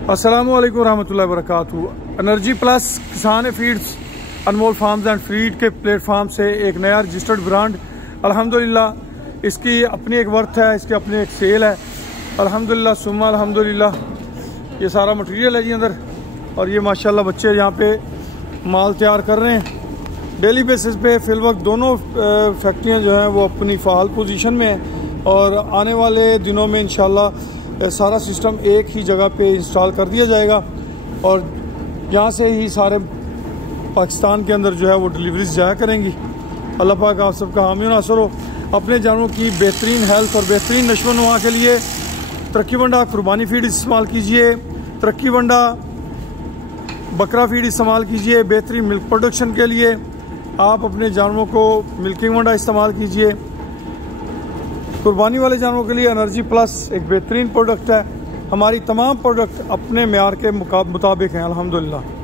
अस्सलामु अलैकुम रहमतुल्लाहि व बरकातुहू। एनर्जी प्लस किसान feeds Anmol farms and feed के प्लेटफार्म से एक नया रजिस्टर्ड ब्रांड अल्हम्दुलिल्लाह इसकी अपनी एक वर्थ है, इसकी अपनी एक सेल है। अल्हम्दुलिल्लाह सुम्मा अल्हम्दुलिल्लाह ये सारा मटेरियल है जी अंदर, और ये माशाल्लाह बच्चे यहाँ पे माल तैयार कर रहे हैं डेली बेसिस पे। फिल वक्त दोनों फैक्ट्रियाँ जो हैं वो अपनी फ़ाल पोजीशन में हैं, और आने वाले दिनों में इंशाल्लाह सारा सिस्टम एक ही जगह पे इंस्टॉल कर दिया जाएगा, और यहाँ से ही सारे पाकिस्तान के अंदर जो है वो डिलीवरीज जाया करेंगी। अल्लाह पाक आप सबका हामी नासर हो। अपने जानवरों की बेहतरीन हेल्थ और बेहतरीन नशो नुमा के लिए तरक्की वंडा कुर्बानी फीड इस्तेमाल कीजिए, तरक्की वंडा बकरा फीड इस्तेमाल कीजिए। बेहतरीन मिल्क प्रोडक्शन के लिए आप अपने जानवरों को मिल्किंग वंडा इस्तेमाल कीजिए। कुर्बानी वाले जानवरों के लिए एनर्जी प्लस एक बेहतरीन प्रोडक्ट है। हमारी तमाम प्रोडक्ट अपने मेयार के मुताबिक हैं अल्हम्दुलिल्लाह।